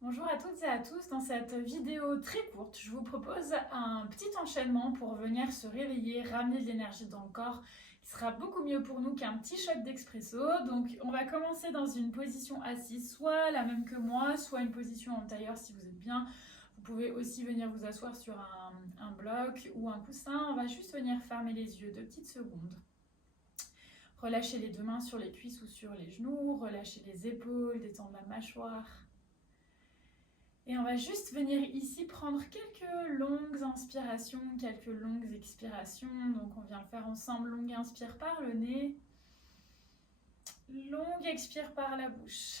Bonjour à toutes et à tous, dans cette vidéo très courte, je vous propose un petit enchaînement pour venir se réveiller, ramener de l'énergie dans le corps, qui sera beaucoup mieux pour nous qu'un petit shot d'expresso. Donc on va commencer dans une position assise, soit la même que moi, soit une position en tailleur si vous êtes bien. Vous pouvez aussi venir vous asseoir sur un bloc ou un coussin. On va juste venir fermer les yeux 2 petites secondes. Relâchez les deux mains sur les cuisses ou sur les genoux, relâchez les épaules, détendre la mâchoire. Et on va juste venir ici prendre quelques longues inspirations, quelques longues expirations. Donc on vient le faire ensemble. Longue inspire par le nez. Longue expire par la bouche.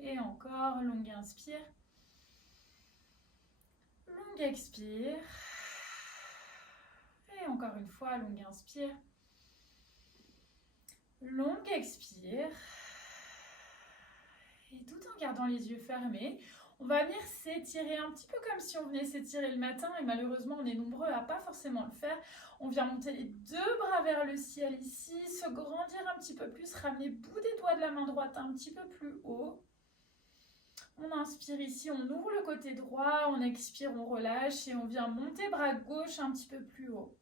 Et encore, longue inspire. Longue expire. Et encore une fois, longue inspire. Longue expire. Et tout en gardant les yeux fermés, on va venir s'étirer un petit peu comme si on venait s'étirer le matin, et malheureusement on est nombreux à pas forcément le faire. On vient monter les deux bras vers le ciel ici, se grandir un petit peu plus, ramener le bout des doigts de la main droite un petit peu plus haut. On inspire ici, on ouvre le côté droit, on expire, on relâche et on vient monter bras gauche un petit peu plus haut.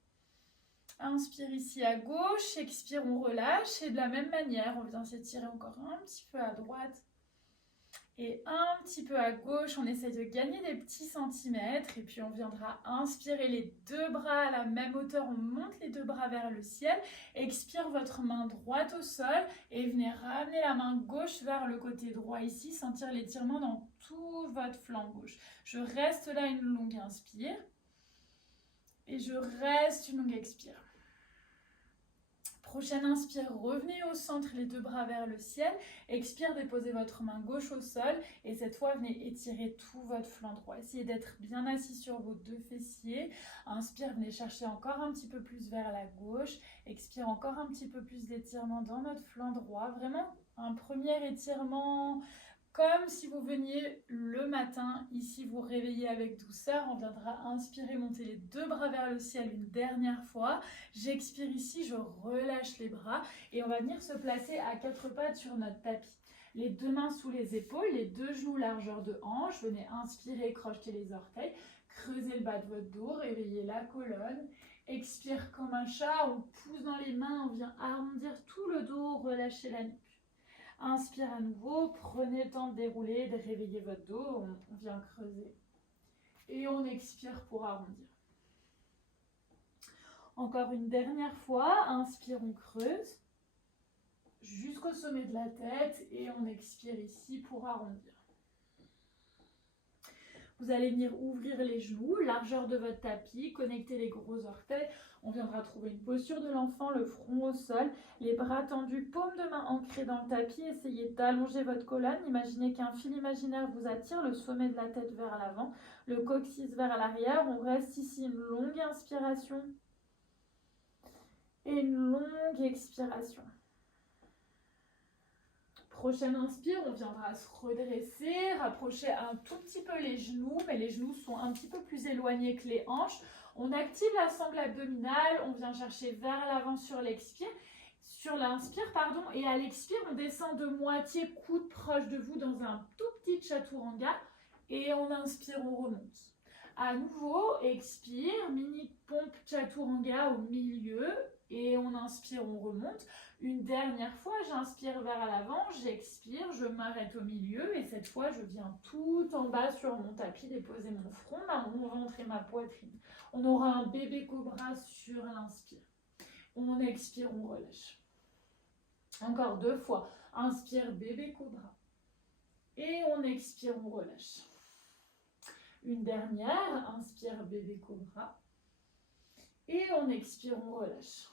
Inspire ici à gauche, expire, on relâche et de la même manière, on vient s'étirer encore un petit peu à droite. Et un petit peu à gauche, on essaye de gagner des petits centimètres. Et puis on viendra inspirer les deux bras à la même hauteur. On monte les deux bras vers le ciel. Expire votre main droite au sol. Et venez ramener la main gauche vers le côté droit ici. Sentir l'étirement dans tout votre flanc gauche. Je reste là une longue inspire. Et je reste une longue expire. Prochaine inspire, revenez au centre, les deux bras vers le ciel. Expire, déposez votre main gauche au sol. Et cette fois, venez étirer tout votre flanc droit. Essayez d'être bien assis sur vos deux fessiers. Inspire, venez chercher encore un petit peu plus vers la gauche. Expire, encore un petit peu plus d'étirement dans notre flanc droit. Vraiment un premier étirement comme si vous veniez le matin, ici vous réveillez avec douceur. On viendra inspirer, monter les deux bras vers le ciel une dernière fois. J'expire ici, je relâche les bras et on va venir se placer à quatre pattes sur notre tapis. Les deux mains sous les épaules, les deux genoux largeur de hanche. Venez inspirer, crocheter les orteils, creusez le bas de votre dos, réveillez la colonne. Expire comme un chat, on pousse dans les mains, on vient arrondir tout le dos, relâcher la nuque. Inspire à nouveau, prenez le temps de dérouler, de réveiller votre dos, on vient creuser. Et on expire pour arrondir. Encore une dernière fois, inspire, on creuse jusqu'au sommet de la tête et on expire ici pour arrondir. Vous allez venir ouvrir les genoux, largeur de votre tapis, connecter les gros orteils. On viendra trouver une posture de l'enfant, le front au sol, les bras tendus, paume de main ancrée dans le tapis. Essayez d'allonger votre colonne. Imaginez qu'un fil imaginaire vous attire, le sommet de la tête vers l'avant, le coccyx vers l'arrière. On reste ici une longue inspiration et une longue expiration. Prochaine inspire, on viendra se redresser, rapprocher un tout petit peu les genoux, mais les genoux sont un petit peu plus éloignés que les hanches. On active la sangle abdominale, on vient chercher vers l'avant sur l'expire. Sur l'inspire, et à l'expire, on descend de moitié coude proche de vous dans un tout petit chaturanga. Et on inspire, on remonte. À nouveau, expire, mini pompe chaturanga au milieu. Et on inspire, on remonte. Une dernière fois, j'inspire vers l'avant, j'expire, je m'arrête au milieu et cette fois, je viens tout en bas sur mon tapis, déposer mon front, mon ventre et ma poitrine. On aura un bébé cobra sur l'inspire. On expire, on relâche. Encore deux fois. Inspire, bébé cobra. Et on expire, on relâche. Une dernière. Inspire, bébé cobra. Et on expire, on relâche.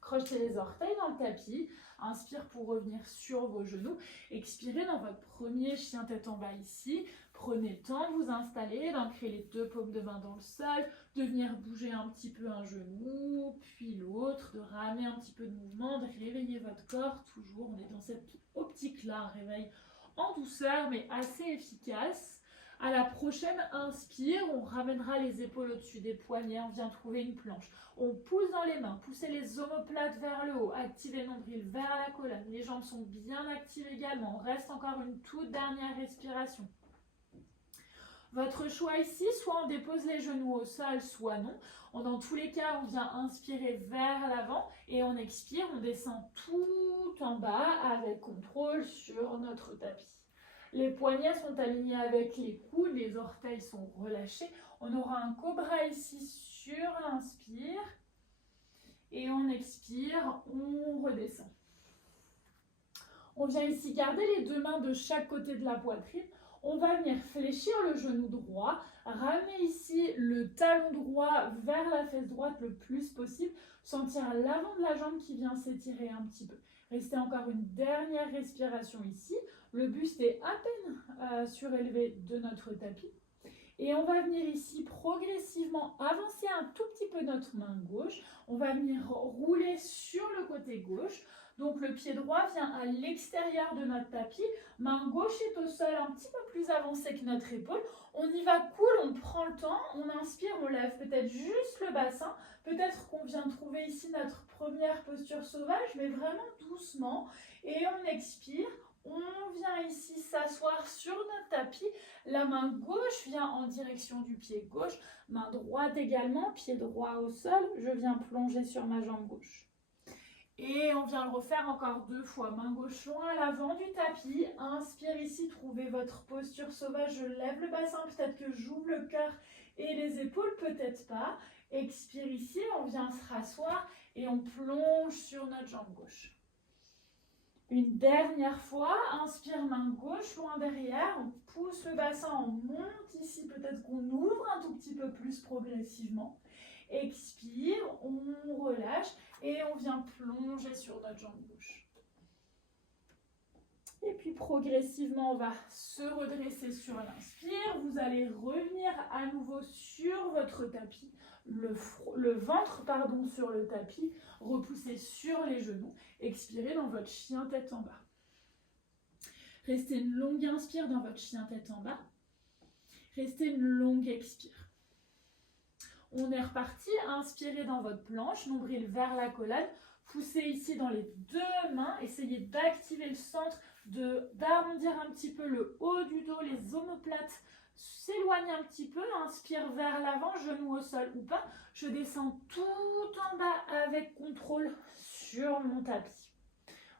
Crochetez les orteils dans le tapis. Inspire pour revenir sur vos genoux. Expirez dans votre premier chien tête en bas ici. Prenez le temps de vous installer, d'ancrer les deux paumes de main dans le sol, de venir bouger un petit peu un genou, puis l'autre, de ramener un petit peu de mouvement, de réveiller votre corps. Toujours, on est dans cette optique-là, un réveil en douceur, mais assez efficace. À la prochaine inspire, on ramènera les épaules au-dessus des poignets, on vient trouver une planche. On pousse dans les mains, poussez les omoplates vers le haut, activez le nombril vers la colonne. Les jambes sont bien actives également. On reste encore une toute dernière respiration. Votre choix ici, soit on dépose les genoux au sol, soit non. Dans tous les cas, on vient inspirer vers l'avant et on expire, on descend tout en bas avec contrôle sur notre tapis. Les poignets sont alignés avec les coudes, les orteils sont relâchés. On aura un cobra ici sur l'inspire et on expire, on redescend. On vient ici garder les deux mains de chaque côté de la poitrine. On va venir fléchir le genou droit, ramener ici le talon droit vers la fesse droite le plus possible, sentir l'avant de la jambe qui vient s'étirer un petit peu. Restez encore une dernière respiration ici. Le buste est à peine surélevé de notre tapis. Et on va venir ici progressivement avancer un tout petit peu notre main gauche. On va venir rouler sur le côté gauche. Donc le pied droit vient à l'extérieur de notre tapis. Main gauche est au sol un petit peu plus avancée que notre épaule. On y va cool, on prend le temps. On inspire, on lève peut-être juste le bassin. Peut-être qu'on vient trouver ici notre première posture sauvage, mais vraiment doucement. Et on expire. On vient ici s'asseoir sur notre tapis. La main gauche vient en direction du pied gauche. Main droite également, pied droit au sol. Je viens plonger sur ma jambe gauche. Et on vient le refaire encore 2 fois. Main gauche loin à l'avant du tapis. Inspire ici, trouvez votre posture sauvage. Je lève le bassin, peut-être que j'ouvre le cœur et les épaules, peut-être pas. Expire ici, on vient se rasseoir et on plonge sur notre jambe gauche. Une dernière fois, inspire main gauche loin derrière, on pousse le bassin, on monte ici, peut-être qu'on ouvre un tout petit peu plus progressivement. Expire, on relâche et on vient plonger sur notre jambe gauche. Et puis progressivement, on va se redresser sur l'inspire. Vous allez revenir à nouveau sur votre tapis, le ventre sur le tapis, repoussez sur les genoux. Expirez dans votre chien tête en bas. Restez une longue inspire dans votre chien tête en bas. Restez une longue expire. On est reparti, inspirez dans votre planche, nombril vers la colonne. Poussez ici dans les deux mains, essayez d'activer le centre, d'arrondir un petit peu le haut du dos, les omoplates s'éloignent un petit peu, inspire vers l'avant, genou au sol ou pas. Je descends tout en bas avec contrôle sur mon tapis.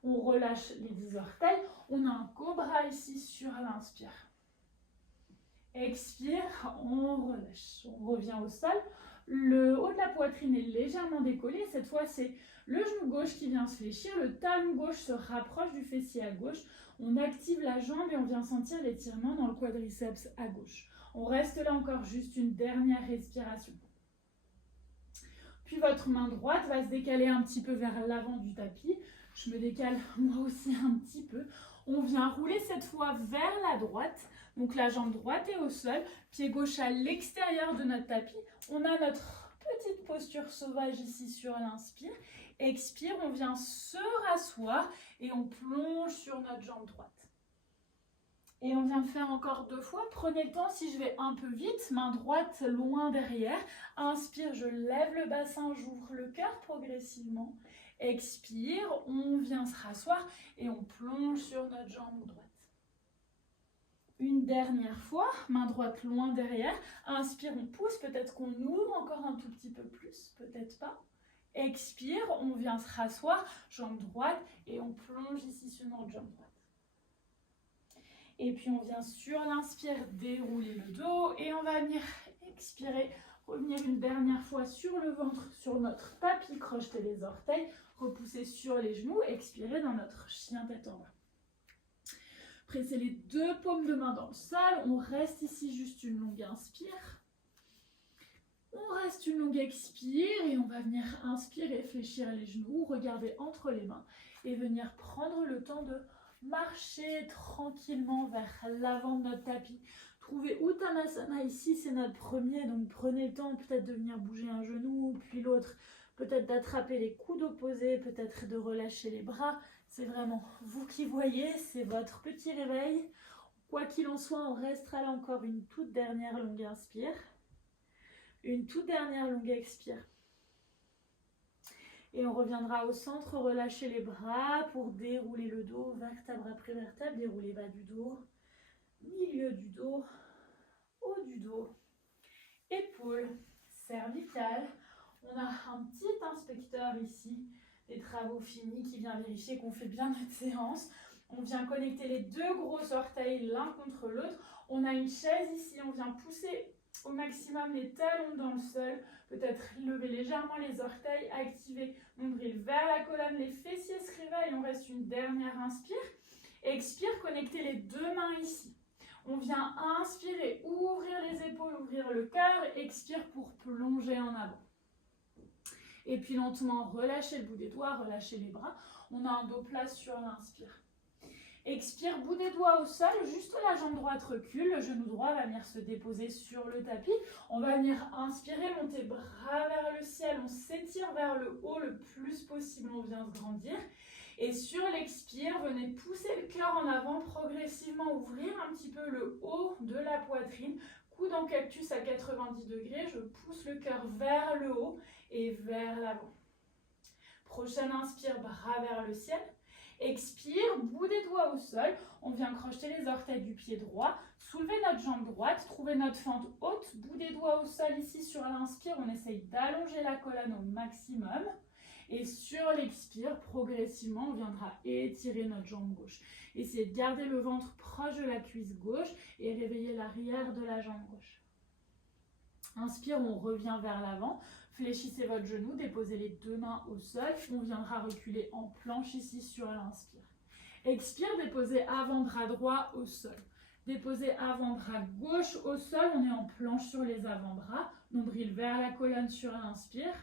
On relâche les 10 orteils, on a un cobra ici sur l'inspire. Expire, on relâche, on revient au sol. Le haut de la poitrine est légèrement décollé. Cette fois, c'est le genou gauche qui vient se fléchir. Le talon gauche se rapproche du fessier à gauche. On active la jambe et on vient sentir l'étirement dans le quadriceps à gauche. On reste là encore juste une dernière respiration. Puis votre main droite va se décaler un petit peu vers l'avant du tapis. Je me décale moi aussi un petit peu. On vient rouler cette fois vers la droite. Donc la jambe droite est au sol, pied gauche à l'extérieur de notre tapis. On a notre petite posture sauvage ici sur l'inspire. Expire, on vient se rasseoir et on plonge sur notre jambe droite. Et on vient le faire encore 2 fois. Prenez le temps, si je vais un peu vite, main droite loin derrière. Inspire, je lève le bassin, j'ouvre le cœur progressivement. Expire, on vient se rasseoir et on plonge sur notre jambe droite. Une dernière fois, main droite loin derrière. Inspire, on pousse, peut-être qu'on ouvre encore un tout petit peu plus, peut-être pas. Expire, on vient se rasseoir, jambe droite et on plonge ici sur notre jambe droite. Et puis on vient sur l'inspire dérouler le dos et on va venir expirer, revenir une dernière fois sur le ventre, sur notre tapis, crocheter les orteils, repousser sur les genoux, expirer dans notre chien tête en bas. Pressez les 2 paumes de main dans le sol, on reste ici juste une longue inspire. On reste une longue expire et on va venir inspirer, fléchir les genoux, regarder entre les mains et venir prendre le temps de marcher tranquillement vers l'avant de notre tapis. Trouvez Uttanasana ici, c'est notre premier, donc prenez le temps peut-être de venir bouger un genou, puis l'autre, peut-être d'attraper les coudes opposés, peut-être de relâcher les bras. C'est vraiment vous qui voyez, c'est votre petit réveil. Quoi qu'il en soit, on restera là encore une toute dernière longue inspire. Une toute dernière longue expire. Et on reviendra au centre, relâcher les bras pour dérouler le dos, vertèbre après vertèbre, dérouler bas du dos, milieu du dos, haut du dos, épaules, cervicales. On a un petit inspecteur ici des travaux finis qui vient vérifier qu'on fait bien notre séance. On vient connecter les deux gros orteils l'un contre l'autre. On a une chaise ici, on vient pousser au maximum les talons dans le sol. Peut-être lever légèrement les orteils, activer nombril vers la colonne, les fessiers se réveillent. On reste une dernière inspire. Expire, connecter les deux mains ici. On vient inspirer, ouvrir les épaules, ouvrir le cœur. Expire pour plonger en avant. Et puis lentement, relâchez le bout des doigts, relâchez les bras. On a un dos plat sur l'inspire. Expire, bout des doigts au sol, juste la jambe droite recule, le genou droit va venir se déposer sur le tapis. On va venir inspirer, monter bras vers le ciel, on s'étire vers le haut le plus possible, on vient se grandir. Et sur l'expire, venez pousser le cœur en avant, progressivement ouvrir un petit peu le haut de la poitrine. Coude en cactus à 90 degrés, je pousse le cœur vers le haut et vers l'avant. Prochaine inspire, bras vers le ciel. Expire, bout des doigts au sol, on vient crocheter les orteils du pied droit, soulever notre jambe droite, trouver notre fente haute, bout des doigts au sol ici sur l'inspire, on essaye d'allonger la colonne au maximum. Et sur l'expire, progressivement, on viendra étirer notre jambe gauche. Essayez de garder le ventre proche de la cuisse gauche et réveiller l'arrière de la jambe gauche. Inspire, on revient vers l'avant. Fléchissez votre genou, déposez les deux mains au sol. On viendra reculer en planche ici sur l'inspire. Expire, déposez avant-bras droit au sol. Déposez avant-bras gauche au sol. On est en planche sur les avant-bras. Nombril vers la colonne sur l'inspire.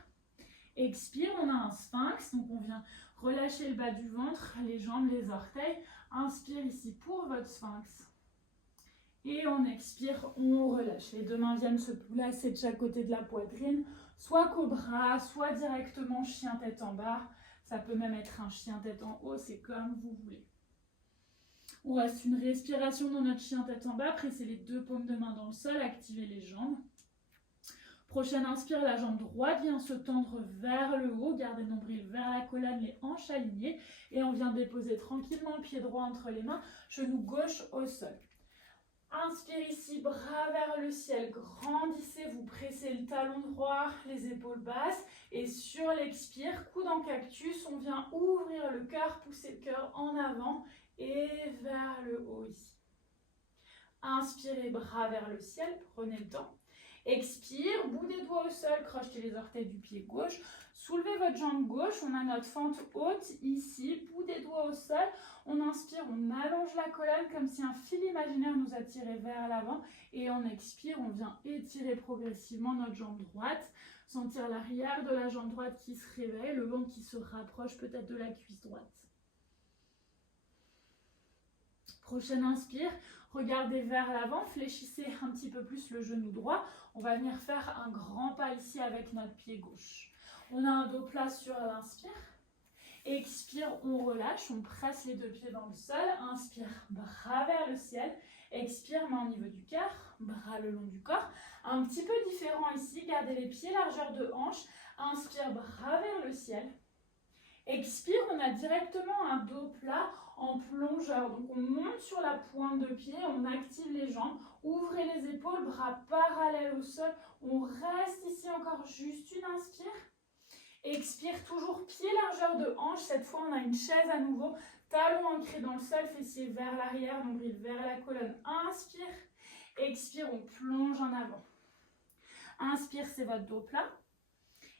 Expire, on a un sphinx. Donc on vient relâcher le bas du ventre, les jambes, les orteils. Inspire ici pour votre sphinx. Et on expire, on relâche. Les deux mains viennent se placer de chaque côté de la poitrine. Soit cobra, soit directement chien tête en bas. Ça peut même être un chien tête en haut, c'est comme vous voulez. On reste une respiration dans notre chien tête en bas. Pressez les deux paumes de main dans le sol, activez les jambes. Prochaine inspire, la jambe droite vient se tendre vers le haut. Gardez le nombril vers la colonne, les hanches alignées. Et on vient déposer tranquillement le pied droit entre les mains, genou gauche au sol. Inspire ici, bras vers le ciel, grandissez, vous pressez le talon droit, les épaules basses. Et sur l'expire, coude en cactus, on vient ouvrir le cœur, pousser le cœur en avant et vers le haut ici. Inspirez, bras vers le ciel, prenez le temps. Expire, bout des doigts au sol, crochetez les orteils du pied gauche. Soulevez votre jambe gauche, on a notre fente haute ici, bout des doigts au sol. On inspire, on allonge la colonne comme si un fil imaginaire nous attirait vers l'avant. Et on expire, on vient étirer progressivement notre jambe droite. Sentir l'arrière de la jambe droite qui se réveille, le ventre qui se rapproche peut-être de la cuisse droite. Prochaine inspire, regardez vers l'avant, fléchissez un petit peu plus le genou droit. On va venir faire un grand pas ici avec notre pied gauche. On a un dos plat sur l'inspire. Expire, on relâche, on presse les deux pieds dans le sol. Inspire, bras vers le ciel. Expire, main au niveau du cœur, bras le long du corps. Un petit peu différent ici, gardez les pieds largeur de hanche. Inspire, bras vers le ciel. Expire, on a directement un dos plat en plongeur. Donc on monte sur la pointe de pied, on active les jambes. Ouvrez les épaules, bras parallèles au sol. On reste ici encore juste une inspire. Expire, toujours pied largeur de hanche. Cette fois, on a une chaise à nouveau. Talon ancré dans le sol, fessier vers l'arrière, nombril vers la colonne. Inspire. Expire, on plonge en avant. Inspire, c'est votre dos plat.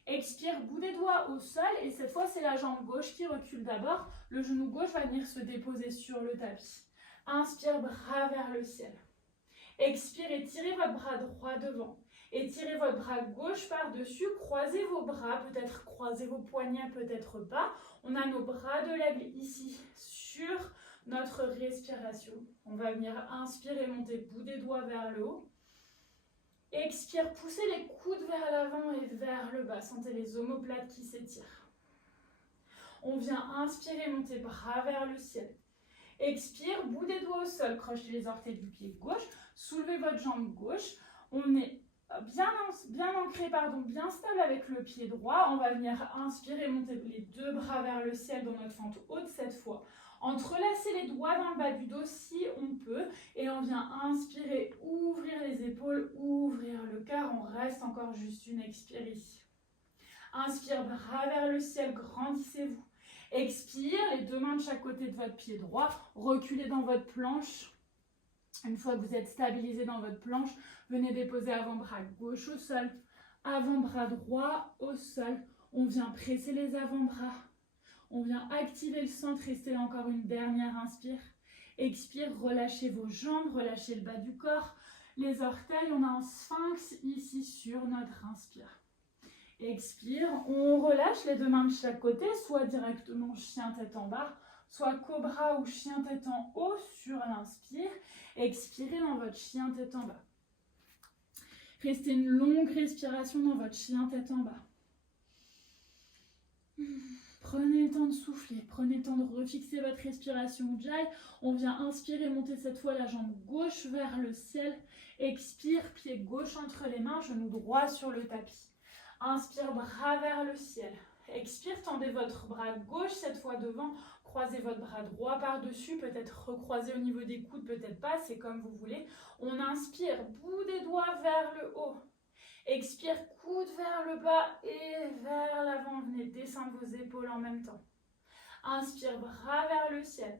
Expire, bout des doigts au sol. Et cette fois, c'est la jambe gauche qui recule d'abord. Le genou gauche va venir se déposer sur le tapis. Inspire, bras vers le ciel. Expire, étirez votre bras droit devant. Étirez votre bras gauche par-dessus, croisez vos bras, peut-être croisez vos poignets, peut-être pas. On a nos bras de l'aigle ici sur notre respiration. On va venir inspirer, monter bout des doigts vers le haut. Expire, poussez les coudes vers l'avant et vers le bas. Sentez les omoplates qui s'étirent. On vient inspirer, monter bras vers le ciel. Expire, bout des doigts au sol, crochetez les orteils du pied gauche, soulevez votre jambe gauche. On est bien ancré, bien stable avec le pied droit. On va venir inspirer, monter les deux bras vers le ciel dans notre fente haute cette fois. Entrelacer les doigts dans le bas du dos si on peut. Et on vient inspirer, ouvrir les épaules, ouvrir le cœur. On reste encore juste une expire ici. Inspire, bras vers le ciel, grandissez-vous. Expire, les deux mains de chaque côté de votre pied droit. Reculez dans votre planche. Une fois que vous êtes stabilisé dans votre planche, venez déposer avant-bras gauche au sol, avant-bras droit au sol. On vient presser les avant-bras. On vient activer le centre, restez là encore une dernière inspire. Expire, relâchez vos jambes, relâchez le bas du corps, les orteils. On a un sphinx ici sur notre inspire. Expire, on relâche les deux mains de chaque côté, soit directement chien tête en bas, soit cobra ou chien tête en haut sur l'inspire. Expirez dans votre chien tête en bas. Restez une longue respiration dans votre chien tête en bas. Prenez le temps de souffler, prenez le temps de refixer votre respiration Ujjayi. On vient inspirer, monter cette fois la jambe gauche vers le ciel. Expire, pied gauche entre les mains, genou droit sur le tapis. Inspire, bras vers le ciel. Expire, tendez votre bras gauche cette fois devant. Croisez votre bras droit par-dessus, peut-être recroisez au niveau des coudes, peut-être pas, c'est comme vous voulez. On inspire, bout des doigts vers le haut. Expire, coude vers le bas et vers l'avant. Venez descendre vos épaules en même temps. Inspire, bras vers le ciel.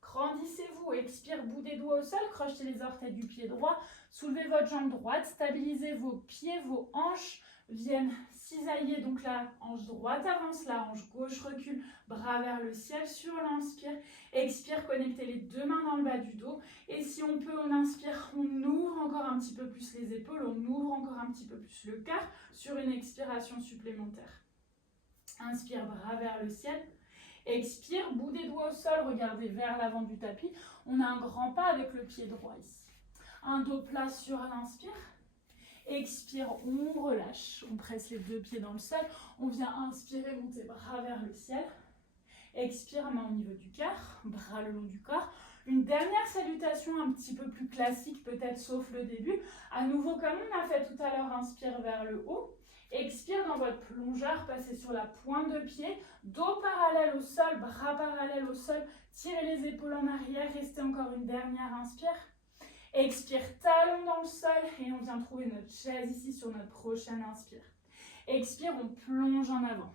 Grandissez-vous. Expire, bout des doigts au sol. Crochetez les orteils du pied droit. Soulevez votre jambe droite. Stabilisez vos pieds, vos hanches viennent cisailler. Donc la hanche droite avance, la hanche gauche recule. Bras vers le ciel sur l'inspire. Expire, connectez les deux mains dans le bas du dos. Et si on peut, on inspire, on ouvre encore un petit peu plus les épaules, on ouvre encore un petit peu plus le cœur sur une expiration supplémentaire. Inspire, bras vers le ciel. Expire, bout des doigts au sol, regardez vers l'avant du tapis. On a un grand pas avec le pied droit ici. Un dos plat sur l'inspire. Expire, on relâche, on presse les deux pieds dans le sol. On vient inspirer, monter bras vers le ciel. Expire, main au niveau du cœur, bras le long du corps. Une dernière salutation un petit peu plus classique, peut-être sauf le début. À nouveau, comme on a fait tout à l'heure, inspire vers le haut. Expire dans votre plongeur, passez sur la pointe de pied, dos parallèle au sol, bras parallèles au sol. Tirez les épaules en arrière, restez encore une dernière inspire. Expire, talon dans le sol et on vient trouver notre chaise ici sur notre prochaine inspire. Expire, on plonge en avant.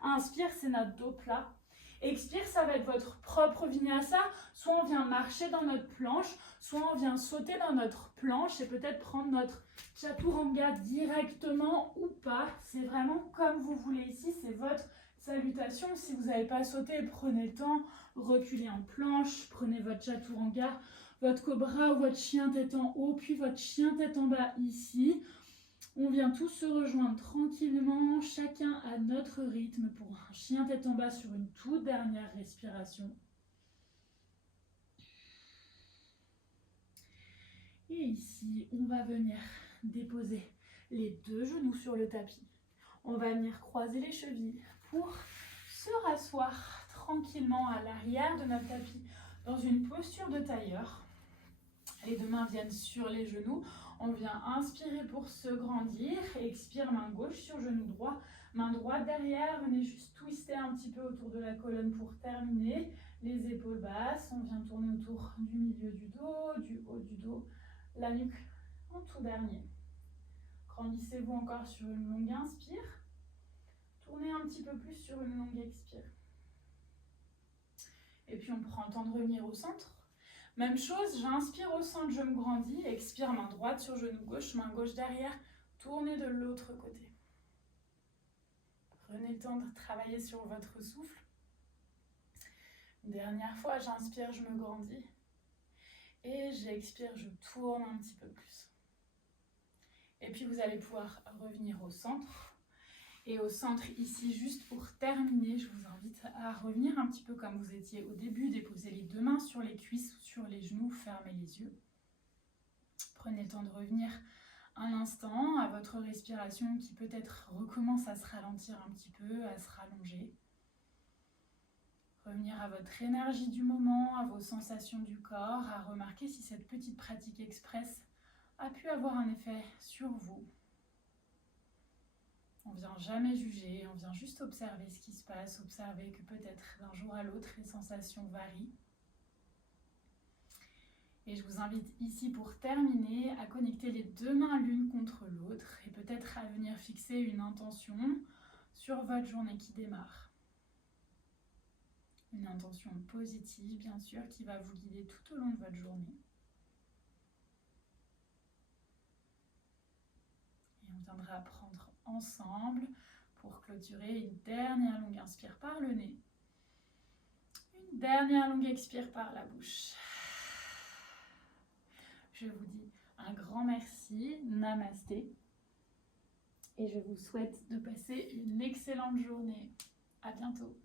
Inspire, c'est notre dos plat. Expire, ça va être votre propre vinyasa. Soit on vient marcher dans notre planche, soit on vient sauter dans notre planche et peut-être prendre notre chaturanga directement ou pas. C'est vraiment comme vous voulez ici, c'est votre salutation. Si vous n'avez pas sauté, prenez le temps, reculez en planche, prenez votre chaturanga, votre cobra ou votre chien tête en haut, puis votre chien tête en bas ici. On vient tous se rejoindre tranquillement, chacun à notre rythme pour un chien tête en bas sur une toute dernière respiration. Et ici, on va venir déposer les deux genoux sur le tapis. On va venir croiser les chevilles pour se rasseoir tranquillement à l'arrière de notre tapis dans une posture de tailleur. Les deux mains viennent sur les genoux. On vient inspirer pour se grandir. Expire, main gauche sur genou droit. Main droite derrière. Venez juste twister un petit peu autour de la colonne pour terminer. Les épaules basses. On vient tourner autour du milieu du dos, du haut du dos, la nuque en tout dernier. Grandissez-vous encore sur une longue inspire. Tournez un petit peu plus sur une longue expire. Et puis on prend le temps de revenir au centre. Même chose, j'inspire au centre, je me grandis, expire, main droite sur genou gauche, main gauche derrière, tournez de l'autre côté. Prenez le temps de travailler sur votre souffle. Une dernière fois, j'inspire, je me grandis. Et j'expire, je tourne un petit peu plus. Et puis vous allez pouvoir revenir au centre. Et au centre ici, juste pour terminer, je vous invite à revenir un petit peu comme vous étiez au début, déposer les deux mains sur les cuisses ou sur les genoux, fermez les yeux. Prenez le temps de revenir un instant à votre respiration qui peut-être recommence à se ralentir un petit peu, à se rallonger. Revenir à votre énergie du moment, à vos sensations du corps, à remarquer si cette petite pratique express a pu avoir un effet sur vous. On ne vient jamais juger, on vient juste observer ce qui se passe, observer que peut-être d'un jour à l'autre, les sensations varient. Et je vous invite ici pour terminer à connecter les deux mains l'une contre l'autre et peut-être à venir fixer une intention sur votre journée qui démarre. Une intention positive, bien sûr, qui va vous guider tout au long de votre journée. Et on viendra prendre ensemble pour clôturer une dernière longue inspire par le nez. Une dernière longue expire par la bouche. Je vous dis un grand merci, namasté. Et je vous souhaite de passer une excellente journée. À bientôt.